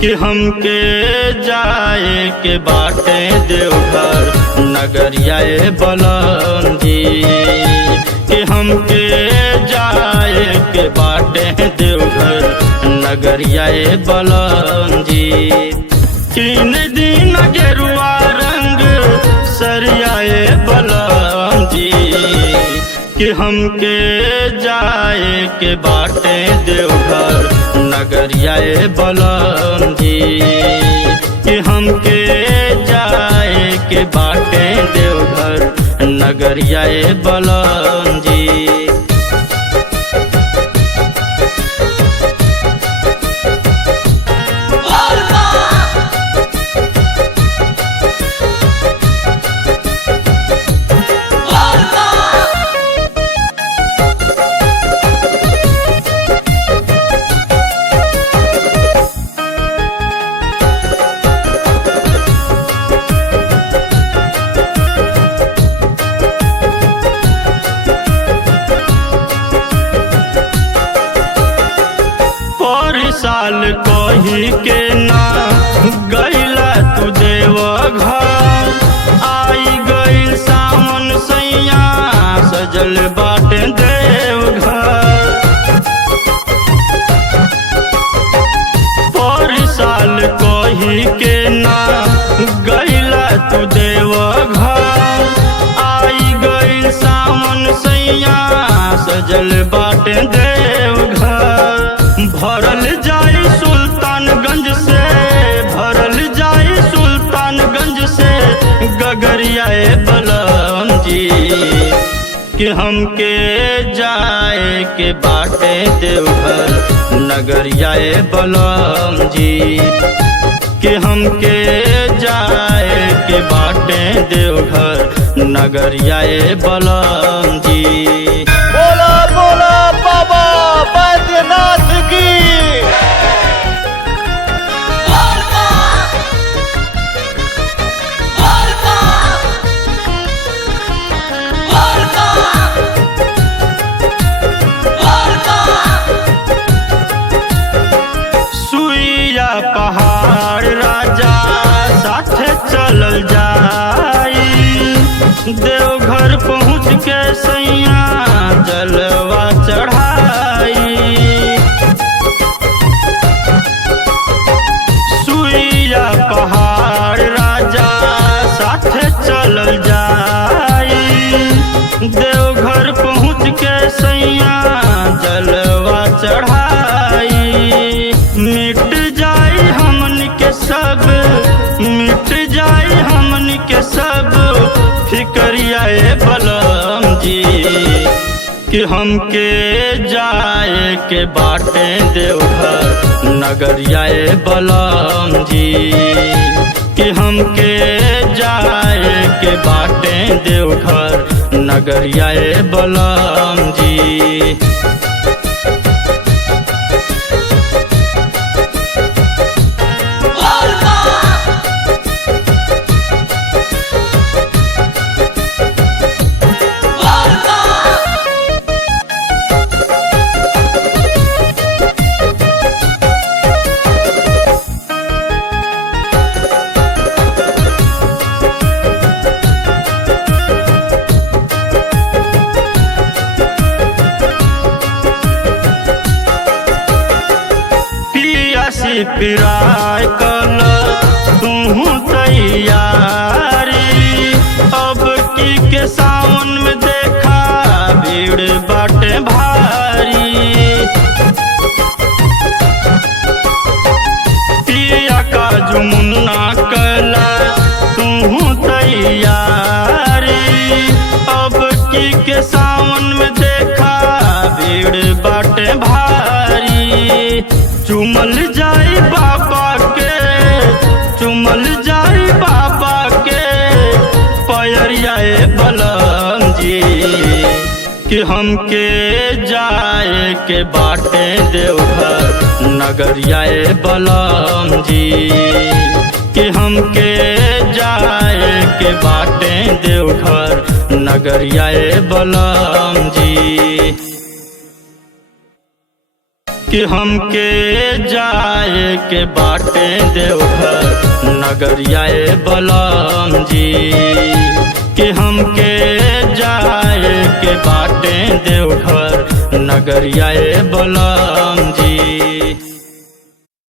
कि हमके जाए के बाटे देवघर नगरिया बलम जी, कि हमके जाए के बाटे देवघर नगरिया बलम जी। तीन दिन गेरुआ रंग सरियाए बलम जी, कि हमके जाए के बाटे देवघर नगरिया बलम जी, कि हमके जाए के बाटे देवघर नगरिया बलम जी। साल कही के ना गईला तू देवघर, आई गईल सावन सैया सजल बाटे देवघर। पर साल कही के ना गईला तू देवघर, आई गईल सावन सैया सजल बाटे देवघर। भरल जाई सुल्तानगंज से, भरल जाई सुल्तानगंज से गगरिया बलम जी, कि हमके जाए के बाटे देवघर नगरिया बलम जी, कि हमके जाए के बाटे देवघर नगरिया बलम जी। बोला बोला बाबा बैद्यनाथ की। सुइया पहाड़ राजा साथे चलल जाई, देवघर पहुँच के सैया जलवा चढ़ाई। सुइया पहाड़ राजा साथे चलल जाई, देवघर पहुँच के सैया जलवा चढ़ाई। मिट जाई हमन के सब, मिट जाई हमन के सब फिकरिया बलम जी, कि हमके जाए के बाटे देवघर नगरिया बलम जी, कि हमके जाए के बाटे देवघर नगरिया बलम जी। पिराय कल तू तैयारी, अब की के सावन में देखा भीड़ बाटे भारी। पिया का जुमुन्ना कला तू तैयारी, अब की के सावन में देखा भीड़ बाटे भारी। चुमल जाई बाबा के, चुमल जाई बाबा के पैरिया बलम जी, कि हमके जाए के बाटे देवघर नगरिया बलम जी, कि हमके जाए के बाटे देवघर नगरिया बलम जी। कि हमके जाए के बाटे देवघर नगरिया बलराम जी, कि हमके जाए के बाटे देवघर नगरिया बलराम जी।